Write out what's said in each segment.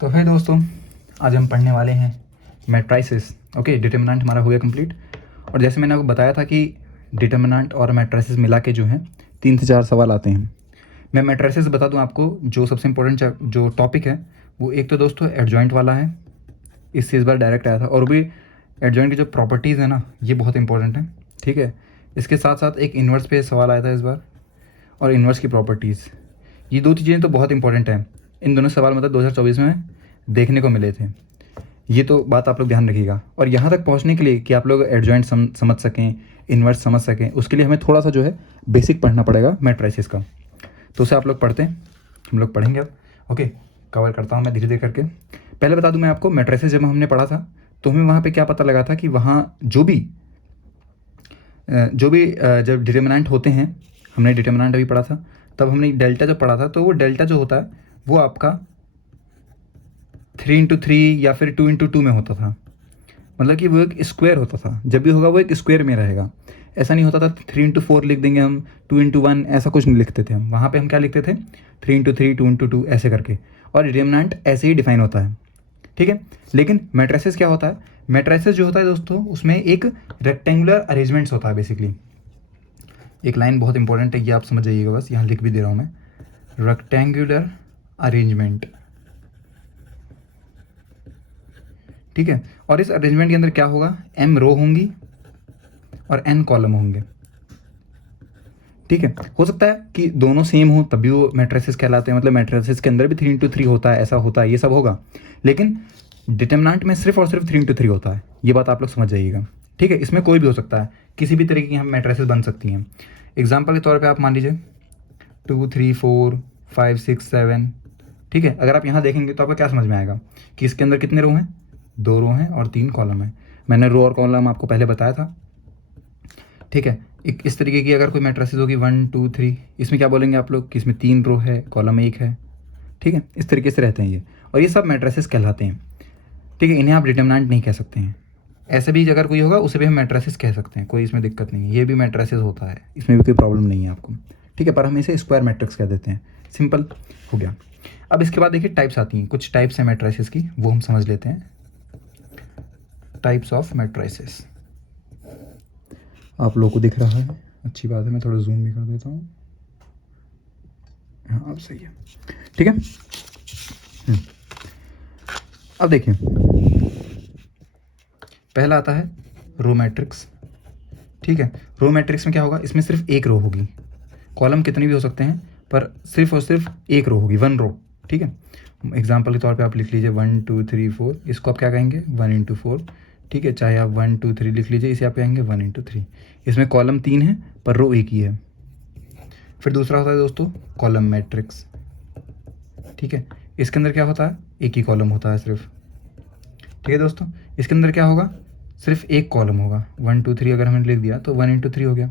तो फिर दोस्तों आज हम पढ़ने वाले हैं मैट्राइसिस। ओके, डिटर्मिनेंट हमारा हो गया कंप्लीट। और जैसे मैंने आपको बताया था कि डिटर्मिनेंट और मैट्राइसिस मिला के जो हैं 3 से 4 सवाल आते हैं। मैं मैट्राइसिस बता दूं आपको, जो सबसे इंपॉर्टेंट जो टॉपिक है वो एक तो दोस्तों एडजॉइंट वाला है, इससे इस बार डायरेक्ट आया था। और भी एडजॉइंट की जो प्रॉपर्टीज़ है ना, ये बहुत इंपॉर्टेंट है। ठीक है, इसके साथ साथ एक इन्वर्स पे सवाल आया था इस बार, और इन्वर्स की प्रॉपर्टीज़, ये दो चीज़ें तो बहुत इंपॉर्टेंट हैं। इन दोनों सवाल मतलब 2024 में देखने को मिले थे। ये तो बात आप लोग ध्यान रखिएगा। और यहाँ तक पहुँचने के लिए कि आप लोग एडजॉइंट समझ सकें, इन्वर्स समझ सकें, उसके लिए हमें थोड़ा सा जो है बेसिक पढ़ना पड़ेगा मैट्राइसिस का। तो उसे आप लोग पढ़ते हैं, हम लोग पढ़ेंगे अब। ओके, कवर करता हूँ मैं धीरे धीरे करके। पहले बता दूँ मैं आपको, मैट्राइसिस जब हमने पढ़ा था तो हमें वहाँ पे क्या पता लगा था कि वहाँ जो भी जब डिटर्मिनेंट होते हैं, हमने डिटर्मिनेंट अभी पढ़ा था, तब हमने डेल्टा जब पढ़ा था तो वो डेल्टा जो होता है वो आपका 3×3 या फिर 2×2 में होता था। मतलब कि वो एक स्क्वायर होता था, जब भी होगा वो एक स्क्वायर में रहेगा। ऐसा नहीं होता था 3×4 लिख देंगे हम, 2×1 ऐसा कुछ नहीं लिखते थे हम। वहाँ पे हम क्या लिखते थे, 3×3, 2×2 ऐसे करके। और डिटर्मिनेंट ऐसे ही डिफाइन होता है। ठीक है, लेकिन मैट्रिसेस क्या होता है, मैट्रिसेस जो होता है दोस्तों उसमें एक रेक्टेंगुलर अरेंजमेंट्स होता है बेसिकली। एक लाइन बहुत इंपॉर्टेंट है, ये आप समझ जाइएगा, बस यहाँ लिख भी दे रहा हूँ मैं, रेक्टेंगुलर अरेंजमेंट। ठीक है, और इस अरेंजमेंट के अंदर क्या होगा, m रो होंगी और n कॉलम होंगे। ठीक है, हो सकता है कि दोनों सेम हो तभी वो मैट्रिसेस कहलाते हैं, मतलब मैट्रिसेस के अंदर भी 3×3 होता है, ऐसा होता है, ये सब होगा। लेकिन डिटर्मिनेंट में सिर्फ और सिर्फ 3×3 होता है, ये बात आप लोग समझ जाइएगा। ठीक है, इसमें कोई भी हो सकता है, किसी भी तरीके की हम मैट्रिसेस बन सकती हैं। एग्जाम्पल के तौर पर आप मान लीजिए 2, 3, 4, 5, 6, 7। ठीक है, अगर आप यहाँ देखेंगे तो आपको क्या समझ में आएगा कि इसके अंदर कितने रो हैं, 2 रो हैं और 3 कॉलम है। मैंने रो और कॉलम आपको पहले बताया था। ठीक है, एक इस तरीके की अगर कोई मैट्रिसेस होगी 1, 2, 3, इसमें क्या बोलेंगे आप लोग कि इसमें 3 रो है, कॉलम 1 है। ठीक है, इस तरीके से रहते हैं ये, और ये सब मैट्रिसेस कहलाते हैं। ठीक है, इन्हें आप डिटर्मिनेंट नहीं कह सकते हैं। ऐसे भी अगर कोई होगा उसे भी हम मैट्रिसेस कह सकते हैं, कोई इसमें दिक्कत नहीं है, ये भी मैट्रिसेस होता है, इसमें भी कोई प्रॉब्लम नहीं है आपको। ठीक है, पर हम इसे स्क्वायर मैट्रिक्स कह देते हैं। सिंपल हो गया। अब इसके बाद देखिए टाइप्स आती हैं, कुछ टाइप्स हैं मैट्रिसेस की, वो हम समझ लेते हैं। टाइप्स ऑफ मैट्रिसेस आप लोगों को दिख रहा है, अच्छी बात है, मैं थोड़ा जूम भी कर देता हूँ। हाँ, अब सही है। ठीक है, अब देखिए पहला आता है रो मैट्रिक्स। ठीक है, रो मैट्रिक्स में क्या होगा, इसमें सिर्फ एक रो होगी, कॉलम कितने भी हो सकते हैं पर सिर्फ और सिर्फ एक रो होगी, 1 रो। ठीक है, एग्जाम्पल के तौर पे आप लिख लीजिए 1, 2, 3, 4, इसको आप क्या कहेंगे 1×4। ठीक है, चाहे आप 1, 2, 3 लिख लीजिए, इसे आप कहेंगे 1×3। इसमें कॉलम 3 है पर रो एक ही है। फिर दूसरा होता है दोस्तों कॉलम मैट्रिक्स। ठीक है, इसके अंदर क्या होता है, एक ही कॉलम होता है सिर्फ। ठीक है दोस्तों, इसके अंदर क्या होगा, सिर्फ एक कॉलम होगा। 1, 2, 3 अगर हमने लिख दिया तो 1×3 हो गया।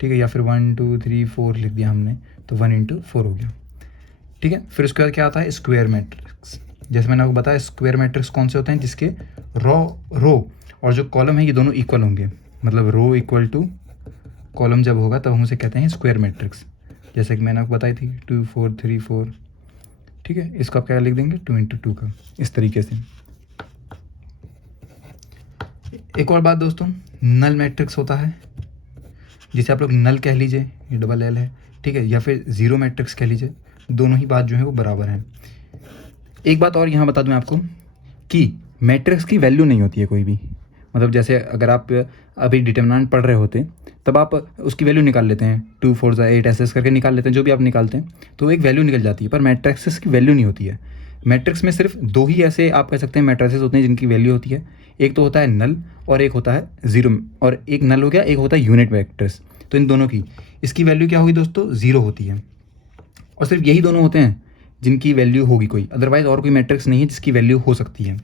ठीक है, या फिर 1, 2, 3, 4 लिख दिया हमने तो 1×4 हो गया। ठीक है, फिर उसके बाद क्या आता है स्क्वायर मैट्रिक्स। जैसे मैंने आपको बताया स्क्वायर मैट्रिक्स कौन से होते हैं, जिसके रो और जो कॉलम है ये दोनों इक्वल होंगे, मतलब रो इक्वल टू कॉलम जब होगा तब हम उसे कहते हैं स्क्वायर मैट्रिक्स। जैसे कि मैंने आपको बताई थी 2, 4, 3, 4। ठीक है, इसको आप क्या लिख देंगे 2×2 का, इस तरीके से। एक और बात दोस्तों, नल मैट्रिक्स होता है, जिसे आप लोग नल कह लीजिए, ये डबल एल है। ठीक है, या फिर ज़ीरो मैट्रिक्स कह लीजिए, दोनों ही बात जो है वो बराबर है। एक बात और यहाँ बता दूँ आपको कि मैट्रिक्स की वैल्यू नहीं होती है कोई भी। मतलब जैसे अगर आप अभी डिटर्मिनेंट पढ़ रहे होते तब आप उसकी वैल्यू निकाल लेते हैं, 2, 4, 8 ऐसे करके निकाल लेते हैं, जो भी आप निकालते हैं तो एक वैल्यू निकल जाती है। पर मैट्रिक्स की वैल्यू नहीं होती है। मैट्रिक्स में सिर्फ 2 ही ऐसे आप कह सकते हैं मैट्रिसेस होते हैं जिनकी वैल्यू होती है। एक तो होता है नल और एक होता है ज़ीरो, और एक नल हो गया, एक होता है यूनिट मैट्रिक्स। तो इन दोनों की इसकी वैल्यू क्या होगी दोस्तों, 0 होती है। और सिर्फ यही दोनों होते हैं जिनकी वैल्यू होगी कोई, अदरवाइज और कोई मैट्रिक्स नहीं है जिसकी वैल्यू हो सकती है।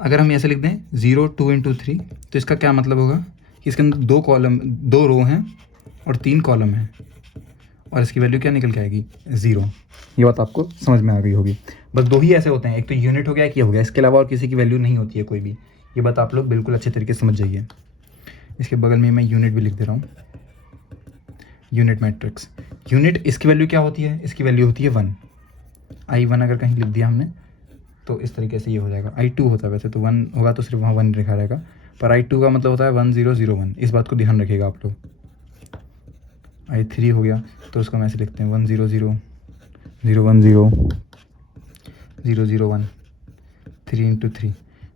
अगर हम ऐसे लिख दें 0, 2×3, तो इसका क्या मतलब होगा कि इसके अंदर 2 रो हैं और 3 कॉलम हैं, और इसकी वैल्यू क्या निकल के आएगी 0। ये बात आपको समझ में आ गई होगी। बस 2 ही ऐसे होते हैं, एक तो यूनिट हो गया, एक ये हो गया, इसके अलावा और किसी की वैल्यू नहीं होती है कोई भी। ये बात आप लोग बिल्कुल अच्छे तरीके से समझ जाइए। इसके बगल में मैं यूनिट भी लिख दे रहा हूँ, यूनिट मैट्रिक्स। यूनिट इसकी वैल्यू क्या होती है, इसकी वैल्यू होती है 1। I1 अगर कहीं लिख दिया हमने तो इस तरीके से ये हो जाएगा। I2 होता है वैसे तो 1 होगा तो सिर्फ वहाँ 1 लिखा रहेगा, पर I2 का मतलब होता है 1001। इस बात को ध्यान रखिएगा आप लोग। I3 हो गया तो उसको हम ऐसे लिखते हैं 100 010 001 3 × 3।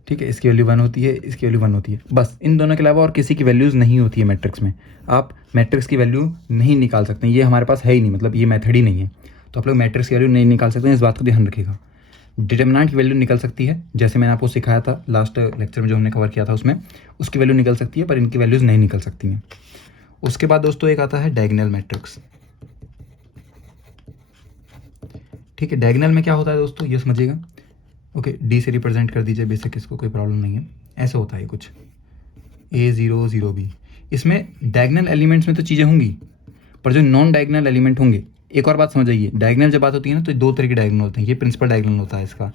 ठीक है, इसकी वैल्यू 1 होती है, इसकी वैल्यू 1 होती है। बस इन दोनों के अलावा और किसी की वैल्यूज़ नहीं होती है मैट्रिक्स में। आप मैट्रिक्स की वैल्यू नहीं निकाल सकते, ये हमारे पास है ही नहीं, मतलब ये मेथड ही नहीं है, तो आप लोग मैट्रिक्स की वैल्यू नहीं निकाल सकते हैं, इस बात को ध्यान रखिएगा। डिटर्मिनेंट की वैल्यू निकल सकती है, जैसे मैंने आपको सिखाया था लास्ट लेक्चर में जो हमने कवर किया था, उसमें उसकी वैल्यू निकल सकती है, पर इनकी वैल्यूज़ नहीं निकल सकती हैं। उसके बाद दोस्तों एक आता है डायगोनल मैट्रिक्स। ठीक है, डायगोनल में क्या होता है दोस्तों, ये समझिएगा। ओके, डी से रिप्रेजेंट कर दीजिए बेसिक, इसको कोई प्रॉब्लम नहीं है। ऐसे होता है कुछ A0 0B। इसमें डायगोनल एलिमेंट्स में तो चीज़ें होंगी, पर जो नॉन डायगोनल एलिमेंट होंगे, एक और बात समझ आइए, डायगोनल जब बात होती है ना तो दो तरह के डायगोनल होते हैं। ये प्रिंसिपल डायगोनल होता है इसका,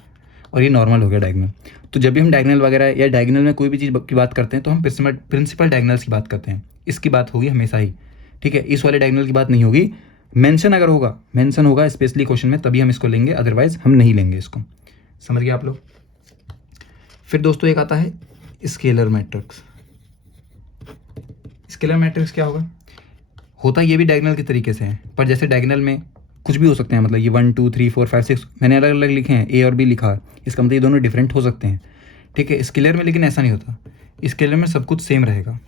और ये नॉर्मल हो गया डायगोनल। तो जब भी हम डायगोनल वगैरह या डायगोनल में कोई भी चीज़ की बात करते हैं तो हम प्रिंसिपल डायगोनल्स की बात करते हैं। इसकी बात होगी हमेशा ही, ठीक है, इस वाले डायगोनल की बात नहीं होगी। मेंशन अगर होगा, मेंशन होगा स्पेशली क्वेश्चन में, तभी हम इसको लेंगे, अदरवाइज हम नहीं लेंगे इसको। समझ गए आप लोग। फिर दोस्तों एक आता है स्केलर मैट्रिक्स। स्केलर मैट्रिक्स क्या होता ये भी डायगोनल के तरीके से है, पर जैसे डायगोनल में कुछ भी हो सकते हैं, मतलब ये 1 2 3 4 5 6 मैंने अलग अलग लिखे हैं, A और B लिखा है, इसका मतलब ये दोनों डिफरेंट हो सकते हैं। ठीक है, स्केलर में लेकिन ऐसा नहीं होता, स्केलर में सब कुछ सेम रहेगा।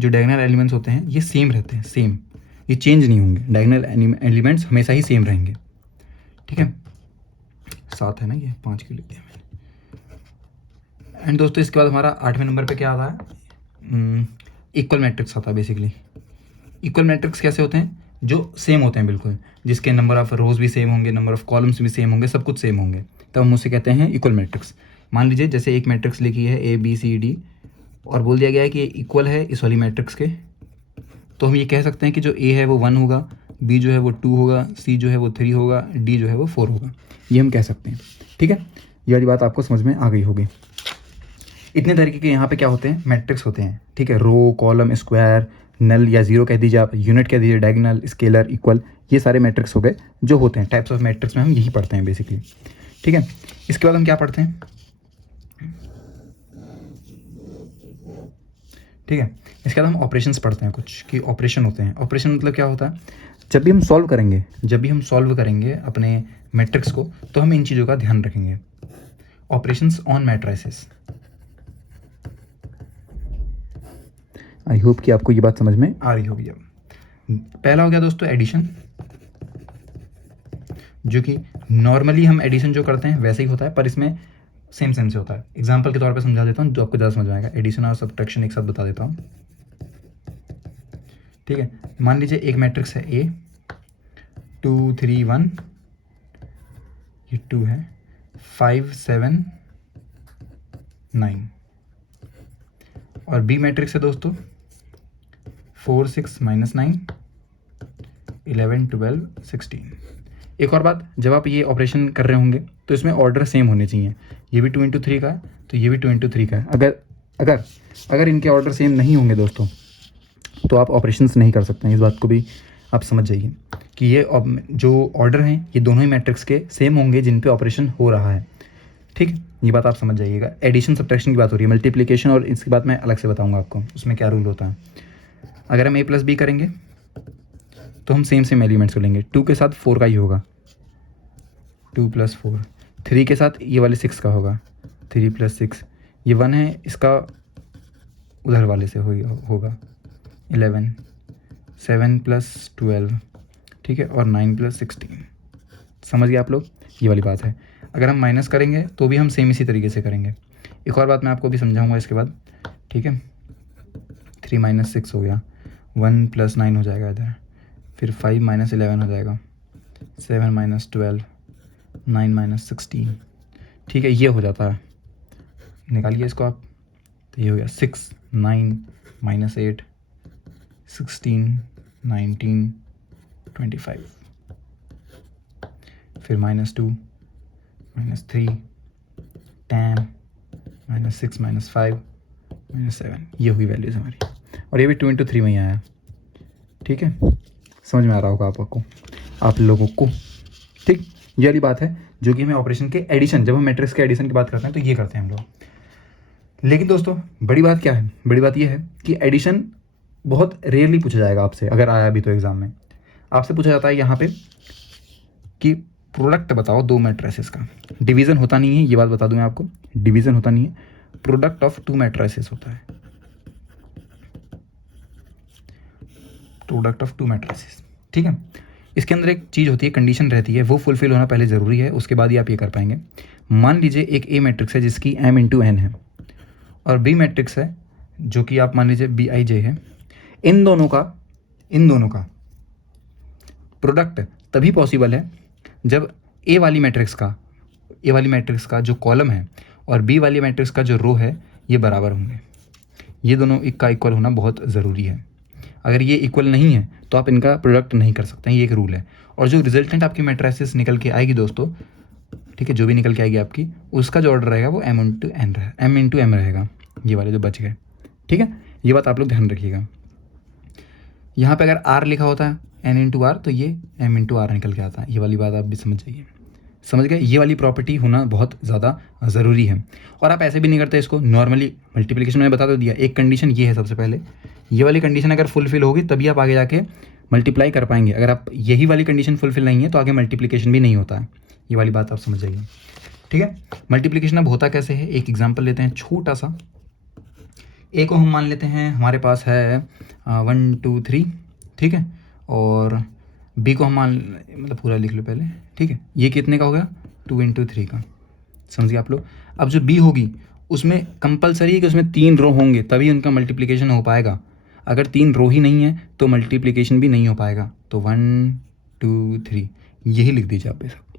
जो डायगोनल एलिमेंट्स होते हैं ये सेम रहते हैं, सेम, ये चेंज नहीं होंगे। डायगोनल एलिमेंट्स हमेशा ही सेम रहेंगे। ठीक है, 7 है ना, ये 5 क्यों लिख दिया मैंने। एंड दोस्तों इसके बाद हमारा 8वें नंबर पे क्या आता है, इक्वल मैट्रिक्स आता है। बेसिकली इक्वल मैट्रिक्स कैसे होते हैं, जो सेम होते हैं बिल्कुल, जिसके नंबर ऑफ रोज भी सेम होंगे, नंबर ऑफ कॉलम्स भी सेम होंगे, सब कुछ सेम होंगे, तब हम उसे कहते हैं इक्वल मैट्रिक्स। मान लीजिए जैसे एक मैट्रिक्स लिखी है ABCD और बोल दिया गया है कि ये इक्वल है इस वाली मैट्रिक्स के, तो हम ये कह सकते हैं कि जो A है वो 1 होगा, B जो है वो 2 होगा, C जो है वो 3 होगा, D जो है वो 4 होगा, ये हम कह सकते हैं। ठीक है, ये वाली बात आपको समझ में आ गई होगी। इतने तरीके के यहाँ पे क्या होते हैं, मैट्रिक्स होते हैं। ठीक है, रो, कॉलम, स्क्वायर, नल या जीरो कह दीजिए आप, यूनिट कह दीजिए, डायगोनल, स्केलर, इक्वल, ये सारे मैट्रिक्स हो गए जो होते हैं। टाइप्स ऑफ मैट्रिक्स में हम यही पढ़ते हैं बेसिकली। ठीक है, इसके बाद हम क्या पढ़ते हैं, ठीक है, इसके बाद हम ऑपरेशंस पढ़ते हैं कुछ, कि ऑपरेशन होते हैं। ऑपरेशन मतलब क्या होता है, जब भी हम सॉल्व करेंगे अपने मैट्रिक्स को, तो हम इन चीज़ों का ध्यान रखेंगे। Operations on matrices. I hope कि आपको ये बात समझ में आ रही होगी। अब पहला हो गया दोस्तों एडिशन, जो कि नॉर्मली हम एडिशन जो करते हैं वैसे ही होता है, पर इसमें सेम से होता है। एग्जांपल के तौर पे समझा देता हूँ जो आपको ज़्यादा समझ में आएगा। एडिशन और सब्ट्रैक्शन एक साथ बता देता हूँ। ठीक है, मान लीजिए एक मैट्रिक्स है A 2 3 1, ये 2 है, 5 7 9, और B मैट्रिक्स है दोस्तों 4 6 -9 11 12 16। एक और बात, जब आप ये ऑपरेशन कर रहे होंगे तो इसमें ऑर्डर सेम होने चाहिए। ये भी 2 × 3 का है तो ये भी 2 × 3 का है। अगर इनके ऑर्डर सेम नहीं होंगे दोस्तों तो आप ऑपरेशंस नहीं कर सकते हैं। इस बात को भी आप समझ जाइए कि ये जो ऑर्डर हैं ये दोनों ही मैट्रिक्स के सेम होंगे जिन पे ऑपरेशन हो रहा है। ठीक, ये बात आप समझ जाइएगा। एडिशन सब्ट्रैक्शन की बात हो रही है, मल्टीप्लिकेशन और इसके बाद मैं अलग से बताऊंगा आपको उसमें क्या रूल होता है। अगर हम A + B करेंगे तो हम सेम एलिमेंट्स को लेंगे। 2 के साथ 4 का ही होगा, 2 + 4। 3 के साथ ये वाले 6 का होगा, 3 + 6। ये 1 है, इसका उधर वाले से होगा 11। 7 + 12, ठीक है, और 9 + 16। समझ गए आप लोग, ये वाली बात है। अगर हम माइनस करेंगे तो भी हम सेम इसी तरीके से करेंगे। एक और बात मैं आपको भी समझाऊंगा इसके बाद। ठीक है, 3 - 6 हो गया, 1 + 9 हो जाएगा इधर, फिर 5 - 11 हो जाएगा, 7 - 12, 9 - 16। ठीक है, ये हो जाता है, निकालिए इसको आप, तो ये हो गया 6 9 - 8 16 19 25, फिर -2 -3 10 -6 -5 -7, ये हुई वैल्यूज़ हमारी, और ये भी 2 × 3 में ही आया। ठीक है, समझ में आ रहा होगा आप लोगों को। ठीक, ये वाली बात है। जो कि हमें ऑपरेशन के एडिशन, जब हम मैट्रिक्स के एडिशन की बात करते हैं तो ये करते हैं हम लोग। लेकिन दोस्तों बड़ी बात क्या है, बड़ी बात ये है कि एडिशन बहुत रेयरली पूछा जाएगा आपसे, अगर आया भी तो एग्जाम में आपसे पूछा जाता है यहाँ पे कि प्रोडक्ट बताओ दो मैट्रिसेस का। डिवीज़न होता नहीं है, ये बात बता दूं मैं आपको, डिवीज़न होता नहीं है, प्रोडक्ट ऑफ टू मैट्रिसेस होता है, प्रोडक्ट ऑफ टू मैट्रिसेस। ठीक है, इसके अंदर एक चीज़ होती है, कंडीशन रहती है, वो फुलफिल होना पहले ज़रूरी है, उसके बाद ही आप ये कर पाएंगे। मान लीजिए एक ए मैट्रिक्स है जिसकी m इंटू एन है, और बी मैट्रिक्स है जो कि आप मान लीजिए बी आई जे है। इन दोनों का प्रोडक्ट तभी पॉसिबल है जब ए वाली मैट्रिक्स का जो कॉलम है और बी वाली मैट्रिक्स का जो रो है ये बराबर होंगे। ये दोनों का इक्वल होना बहुत ज़रूरी है। अगर ये इक्वल नहीं है तो आप इनका प्रोडक्ट नहीं कर सकते हैं, ये एक रूल है। और जो रिजल्टेंट आपकी मैट्रिसेस निकल के आएगी दोस्तों, ठीक है, जो भी निकल के आएगी आपकी, उसका जो ऑर्डर रहेगा वो m इंटू एम रहेगा, ये वाले जो बच गए। ठीक है, ये बात आप लोग ध्यान रखिएगा। यहाँ पे अगर r लिखा होता है n इंटू आर तो ये m इंटू आर निकल के आता है, ये वाली बात आप भी समझ जाइए। समझ गए, ये वाली प्रॉपर्टी होना बहुत ज़्यादा ज़रूरी है। और आप ऐसे भी नहीं करते इसको, नॉर्मली मल्टीप्लिकेशन मैंने बता तो दिया। एक कंडीशन ये है, सबसे पहले ये वाली कंडीशन अगर फुलफिल होगी तभी आप आगे जाके मल्टीप्लाई कर पाएंगे। अगर आप यही वाली कंडीशन फुलफिल नहीं है तो आगे मल्टीप्लिकेशन भी नहीं होता है, ये वाली बात आप समझ जाइए। ठीक है, मल्टीप्लिकेशन अब होता कैसे है, एक एग्जाम्पल लेते हैं छोटा सा। ए को हम मान लेते हैं हमारे पास है 1 2 3, ठीक है, और बी को हम मतलब पूरा लिख लो पहले, ठीक है। ये कितने का हो गया, 2 इंटू 3 का, समझिए आप लोग। अब जो बी होगी उसमें कंपलसरी है कि उसमें 3 रो होंगे तभी उनका मल्टीप्लिकेशन हो पाएगा। अगर 3 रो ही नहीं है तो मल्टीप्लिकेशन भी नहीं हो पाएगा। तो 1 2 3 यही लिख दीजिए आप बेशक,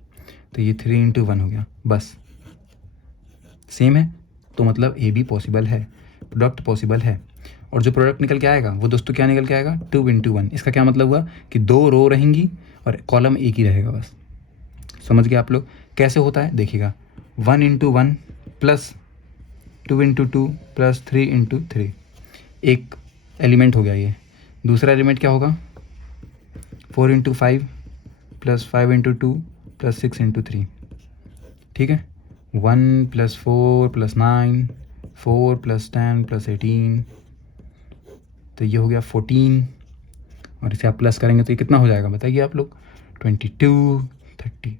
तो ये 3 इंटू 1 हो गया, बस सेम है। तो मतलब ए बी पॉसिबल है, प्रोडक्ट पॉसिबल है। और जो प्रोडक्ट निकल के आएगा वो दोस्तों क्या निकल के आएगा, 2 इंटू 1। इसका क्या मतलब हुआ कि 2 रो रहेंगी और कॉलम एक ही रहेगा, बस। समझ गए आप लोग कैसे होता है, देखिएगा 1 into 1 plus 2 into 2 plus 3 into 3, एक एलिमेंट हो गया ये। दूसरा एलिमेंट क्या होगा, 4 into 5 plus 5 into 2 plus 6 into 3, ठीक है। 1 प्लस 4 प्लस 9, 4 प्लस 10 प्लस 18, तो ये हो गया 14। और इसे आप प्लस करेंगे तो ये कितना हो जाएगा बताइए आप लोग, 22 32,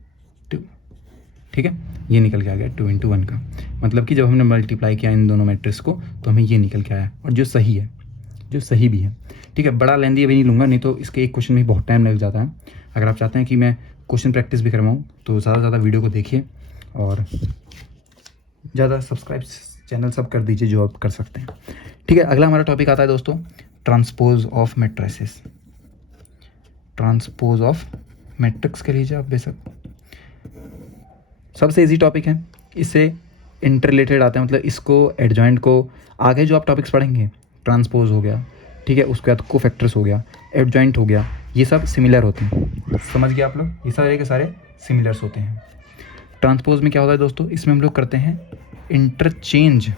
ठीक है। ये निकल के आ गया 2 इंटू 1 का, मतलब कि जब हमने मल्टीप्लाई किया इन दोनों मैट्रिक्स को तो हमें ये निकल के आया, और जो सही है, जो सही भी है। ठीक है, बड़ा लेंदी अभी नहीं लूँगा, नहीं तो इसके एक क्वेश्चन में बहुत टाइम लग जाता है। अगर आप चाहते हैं कि मैं क्वेश्चन प्रैक्टिस भी करवाऊँ तो ज़्यादा से ज़्यादा वीडियो को देखिए और ज़्यादा सब्सक्राइब चैनल सब कर दीजिए जो आप कर सकते हैं। ठीक है, अगला हमारा टॉपिक आता है दोस्तों, transpose of matrices. Transpose of matrix कह लीजिए आप बेशक, सबसे इजी टॉपिक है, इससे इंटररिलेटेड आता है, मतलब इसको एडजॉइंट को आगे जो आप टॉपिक्स पढ़ेंगे, ट्रांसपोज हो गया, ठीक है, उसके बाद कोफैक्टर्स हो गया, एडजॉइंट हो गया, ये सब सिमिलर होते हैं। समझ गए आप लोग, ये सारे के सारे सिमिलर्स होते हैं। ट्रांसपोज में क्या होता है दोस्तों, इसमें हम लोग करते हैं interchange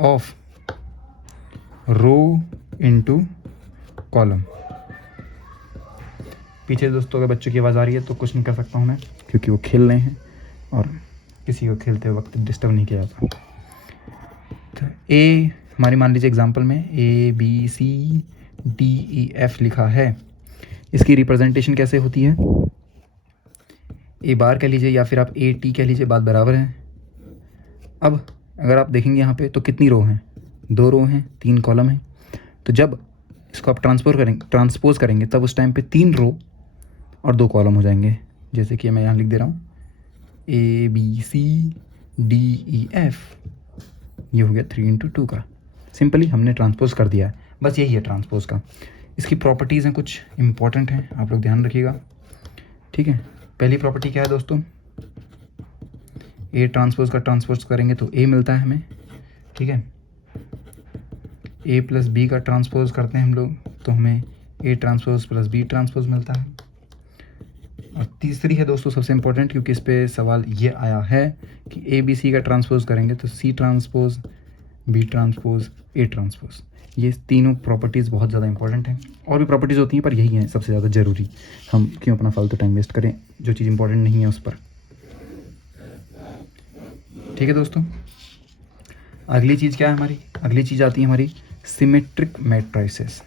of row into column. पीछे दोस्तों अगर बच्चों की आवाज़ आ रही है तो कुछ नहीं कर सकता हूँ मैं, क्योंकि वो खेल रहे हैं और किसी को खेलते वक्त डिस्टर्ब नहीं किया जाता। तो ए हमारी मान लीजिए एग्जांपल में ABCDEF लिखा है, इसकी रिप्रेजेंटेशन कैसे होती है, ए बार कह लीजिए या फिर आप AT कह लीजिए, बात बराबर है। अब अगर आप देखेंगे यहाँ पे तो कितनी रो हैं, 2 रो हैं, 3 कॉलम हैं। तो जब इसको आप ट्रांसपोज करेंगे तब उस टाइम पे 3 रो और 2 कॉलम हो जाएंगे। जैसे कि मैं यहाँ लिख दे रहा हूँ ABCDEF, ये हो गया 3 इंटू 2 का। सिंपली हमने ट्रांसपोज कर दिया है, बस यही है ट्रांसपोज का। इसकी प्रॉपर्टीज़ हैं, कुछ इंपॉर्टेंट हैं, आप लोग ध्यान रखिएगा। ठीक है, पहली प्रॉपर्टी क्या है दोस्तों, ए ट्रांसपोज का ट्रांसपोज करेंगे तो ए मिलता है हमें, ठीक है। ए प्लस बी का ट्रांसपोज करते हैं हम लोग तो हमें A transpose plus B transpose मिलता है। और तीसरी है दोस्तों सबसे इम्पोर्टेंट, क्योंकि इस पे सवाल ये आया है कि ए बी सी का ट्रांसपोज करेंगे तो C transpose B transpose A transpose, ये तीनों प्रॉपर्टीज़ बहुत ज़्यादा इंपॉर्टेंट हैं। और भी प्रॉपर्टीज़ होती हैं पर यही हैं सबसे ज़्यादा ज़रूरी। हम क्यों अपना फालतू टाइम वेस्ट करें जो चीज़ इंपॉर्टेंट नहीं है उस पर। ठीक है दोस्तों, अगली चीज़ क्या है हमारी? अगली चीज़ आती है हमारी सिमेट्रिक मैट्रिसेस।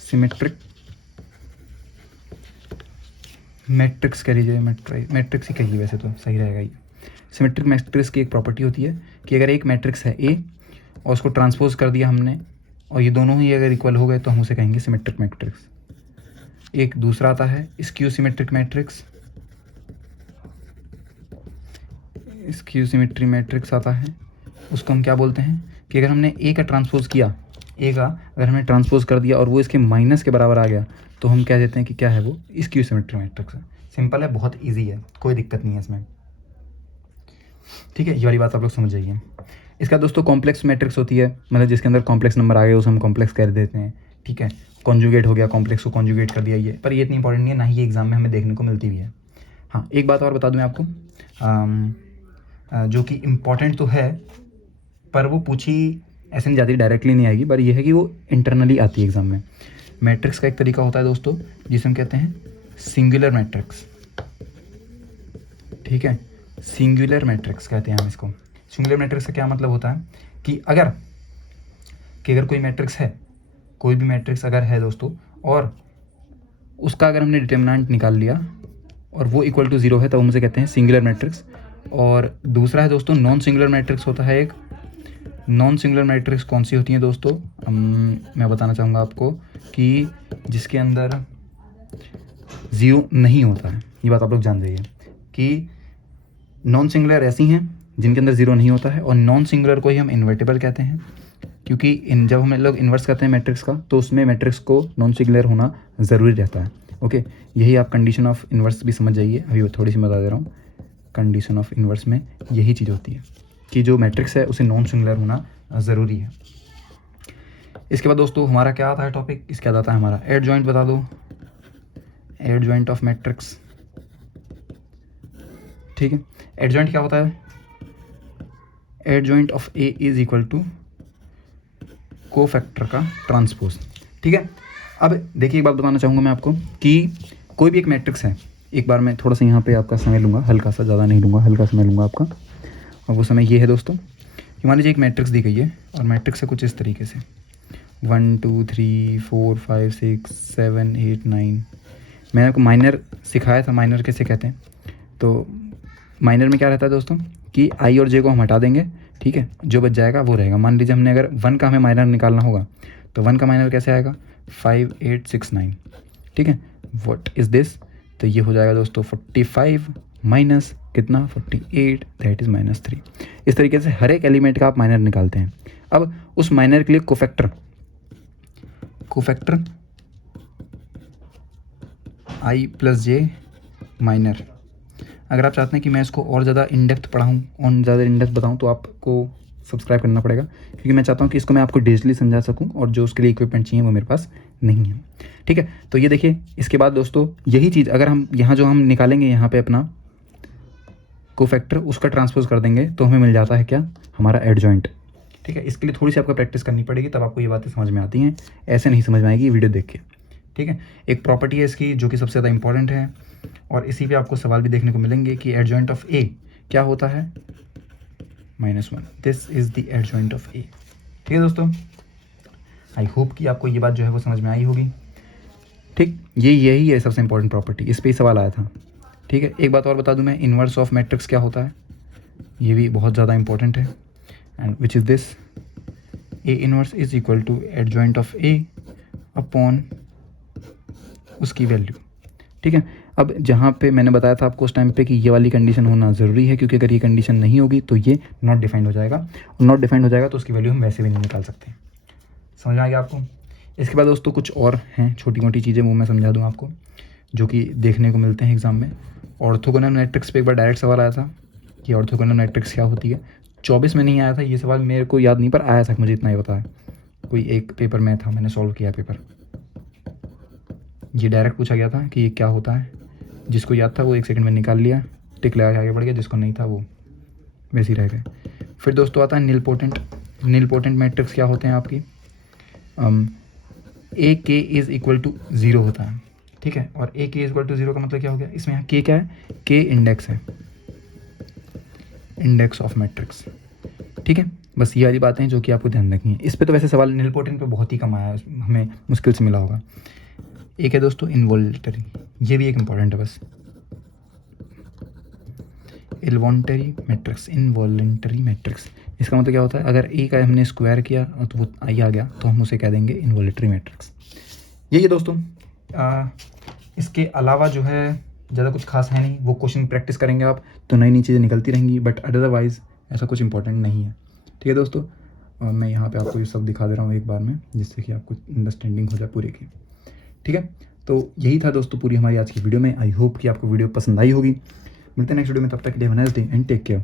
सिमेट्रिक मैट्रिक्स कह लीजिए, मैट्रिक्स ही कहिए, वैसे तो सही रहेगा ये। सिमेट्रिक मैट्रिक्स की एक प्रॉपर्टी होती है कि अगर एक मैट्रिक्स है ए और उसको ट्रांसपोज कर दिया हमने और ये दोनों ही अगर इक्वल हो गए तो हम उसे कहेंगे सिमेट्रिक मैट्रिक्स। एक दूसरा आता है skew symmetric matrix. Skew symmetry matrix आता है, उसको हम क्या बोलते हैं कि अगर हमने ए का ट्रांसपोज किया, ए का अगर हमने ट्रांसपोज कर दिया और वो इसके माइनस के बराबर आ गया तो हम कह देते हैं कि क्या है वो स्क्यू सिमेट्री मैट्रिक्स है। सिंपल है, बहुत इजी है, कोई दिक्कत नहीं है इसमें। ठीक है, ये वाली बात आप लोग समझ जाइए। इसका दोस्तों कॉम्प्लेक्स मैट्रिक्स होती है, मतलब जिसके अंदर कॉम्प्लेक्स नंबर आ गए उसे हम कॉम्प्लेक्स कर देते हैं। ठीक है, कॉन्जुगेट हो गया, कॉम्प्लेक्स को कॉन्जुगेट कर दिया, ये पर ये इतनी इंपॉर्टेंट नहीं है, ना ही ये एग्जाम में हमें देखने को मिलती भी है। हाँ, एक बात और बता दूँ मैं आपको, जो कि इम्पॉर्टेंट तो है पर वो पूछी ऐसे नहीं जाती, डायरेक्टली नहीं आएगी, पर ये है कि वो इंटरनली आती है एग्जाम में। मैट्रिक्स का एक तरीका होता है दोस्तों जिसे हम कहते हैं सिंगुलर मैट्रिक्स। ठीक है, सिंगुलर मैट्रिक्स कहते हैं हम इसको। सिंगुलर मैट्रिक्स का क्या मतलब होता है कि अगर कोई मैट्रिक्स है, कोई भी मैट्रिक्स अगर है दोस्तों, और उसका अगर हमने डिटर्मिनेंट निकाल लिया और वो इक्वल टू 0 है तो हम उसे कहते हैं सिंगुलर मैट्रिक्स। और दूसरा है दोस्तों नॉन सिंगुलर मैट्रिक्स होता है एक। नॉन सिंगुलर मैट्रिक्स कौन सी होती है दोस्तों? मैं बताना चाहूँगा आपको कि जिसके अंदर 0 नहीं होता है। ये बात आप लोग जान जाइए कि नॉन सिंगुलर ऐसी हैं जिनके अंदर 0 नहीं होता है, और नॉन सिंगुलर को ही हम इन्वर्टेबल कहते हैं, क्योंकि जब हम लोग इन्वर्स करते हैं मैट्रिक्स का तो उसमें मैट्रिक्स को नॉन सिंगुलर होना ज़रूरी रहता है। ओके, यही आप कंडीशन ऑफ इन्वर्स भी समझ जाइए, अभी थोड़ी सी बता दे रहा हूँ। कंडीशन ऑफ इन्वर्स में यही चीज़ होती है कि जो मैट्रिक्स है उसे नॉन सिंगुलर होना ज़रूरी है। इसके बाद दोस्तों हमारा क्या आता है टॉपिक? इसके बाद आता है हमारा एडजॉइंट। बता दो, एडजॉइंट ऑफ मैट्रिक्स। ठीक है, एडजॉइंट क्या होता है? Adjoint of A is equal to cofactor का ट्रांसपोज। ठीक है, अब देखिए एक बात बताना चाहूँगा मैं आपको कि कोई भी एक मैट्रिक्स है, एक बार मैं थोड़ा सा यहाँ पे आपका समय लूँगा, हल्का सा, ज़्यादा नहीं लूँगा, हल्का समय लूँगा आपका। और वो समय ये है दोस्तों कि मान लीजिए एक मैट्रिक्स दी गई है और मैट्रिक्स है कुछ इस तरीके से 1 2 3 4 5 6 7 8 9। मैंने आपको माइनर सिखाया था, माइनर कैसे कहते हैं। तो माइनर में क्या रहता है दोस्तों कि आई और जे को हम हटा देंगे। ठीक है, जो बच जाएगा वो रहेगा। मान लीजिए हमने अगर 1 का हमें माइनर निकालना होगा तो 1 का माइनर कैसे आएगा? 5 8 6 9। ठीक है, व्हाट इज़ दिस? तो ये हो जाएगा दोस्तों 45 माइनस कितना? 48, दैट इज़ -3। इस तरीके से हर एक एलिमेंट का आप माइनर निकालते हैं। अब उस माइनर के लिए कोफैक्टर आई प्लस जे माइनर। अगर आप चाहते हैं कि मैं इसको और ज़्यादा इन डेप्थ पढ़ाऊँ और ज़्यादा इन डेप्थ बताऊँ तो आपको सब्सक्राइब करना पड़ेगा, क्योंकि मैं चाहता हूँ कि इसको मैं आपको डिजिटली समझा सकूँ और जो उसके लिए इक्विपमेंट चाहिए वो मेरे पास नहीं है। ठीक है, तो ये देखिए इसके बाद दोस्तों यही चीज़ अगर हम यहाँ जो हम निकालेंगे यहाँ पे अपना कोफैक्टर, उसका ट्रांसपोज कर देंगे तो हमें मिल जाता है क्या? हमारा एडजॉइंट। ठीक है, इसके लिए थोड़ी सी आपको प्रैक्टिस करनी पड़ेगी, तब आपको ये बातें समझ में आती हैं, ऐसे नहीं समझ में आएगी वीडियो देख के। ठीक है, एक प्रॉपर्टी है इसकी जो कि सबसे ज़्यादा इंपॉर्टेंट है और इसी पे आपको सवाल भी देखने को मिलेंगे कि एडजॉइंट ऑफ ए क्या होता है? -1। This is the adjoint of A. ठीक है दोस्तों, आई होप कि आपको ये बात जो है वो समझ में आई होगी। ठीक, यही है सबसे इंपॉर्टेंट प्रॉपर्टी, इस पर ही सवाल आया था। ठीक है, एक बात और बता दूं मैं, इन्वर्स ऑफ मैट्रिक्स क्या होता है? ये भी बहुत ज़्यादा इंपॉर्टेंट है, and which is this, A inverse is equal to adjoint of A upon उसकी वैल्यू। ठीक है, अब जहाँ पे मैंने बताया था आपको उस टाइम पे कि ये वाली कंडीशन होना ज़रूरी है, क्योंकि अगर ये कंडीशन नहीं होगी तो ये नॉट डिफाइंड हो जाएगा, और नॉट डिफाइंड हो जाएगा तो उसकी वैल्यू हम वैसे भी नहीं निकाल सकते। समझ में आ गया आपको? इसके बाद दोस्तों कुछ और हैं छोटी मोटी चीज़ें, वो मैं समझा दूँ आपको, जो कि देखने को मिलते हैं एग्जाम में। ऑर्थोगोनल मैट्रिक्स पे एक बार डायरेक्ट सवाल आया था कि ऑर्थोगोनल मैट्रिक्स क्या होती है। 24 में नहीं आया था ये सवाल, मेरे को याद नहीं, पर आया था, मुझे इतना ही पता है। कोई एक पेपर में था, मैंने सॉल्व किया पेपर, ये डायरेक्ट पूछा गया था कि ये क्या होता है। जिसको याद था वो 1 सेकंड में निकाल लिया, टिक लगा के आगे बढ़ गया, जिसको नहीं था वो वैसे ही रह गए। फिर दोस्तों आता है नीलपोटेंट नीलपोटेंट मैट्रिक्स क्या होते हैं आपकी, ए के इज़ इक्वल टू 0 होता है, ठीक है। और ए के इज इक्वल टू 0 का मतलब क्या हो गया, इसमें यहाँ के क्या है, के इंडेक्स है, इंडेक्स ऑफ मैट्रिक्स, ठीक है। बस ये वाली बातें हैं जो कि आपको ध्यान रखनी है। इस पे तो वैसे सवाल नीलपोटेंट पे बहुत ही कम आया है, हमें मुश्किल से मिला होगा। एक है दोस्तों इनवॉल्टरी, ये भी एक इम्पॉर्टेंट है बस, इनवॉल्टरी मैट्रिक्स, इनवॉल्टरी मैट्रिक्स, इसका मतलब क्या होता है, अगर ए का हमने स्क्वायर किया और तो वो आई आ गया तो हम उसे कह देंगे इनवॉल्टरी मैट्रिक्स। यही है दोस्तों। इसके अलावा जो है ज़्यादा कुछ खास है नहीं, वो क्वेश्चन प्रैक्टिस करेंगे आप तो नई नई चीज़ें निकलती रहेंगी, बट अदरवाइज़ ऐसा कुछ इंपॉर्टेंट नहीं है, ठीक है दोस्तों। और मैं यहाँ पे आपको ये सब दिखा दे रहा हूँ एक बार में, जिससे कि आपको अंडरस्टैंडिंग हो जाए पूरे की, ठीक है। तो यही था दोस्तों पूरी हमारी आज की वीडियो में। आई होप कि आपको वीडियो पसंद आई होगी। मिलते हैं नेक्स्ट वीडियो में, तब तक के लिए have a nice day and take care.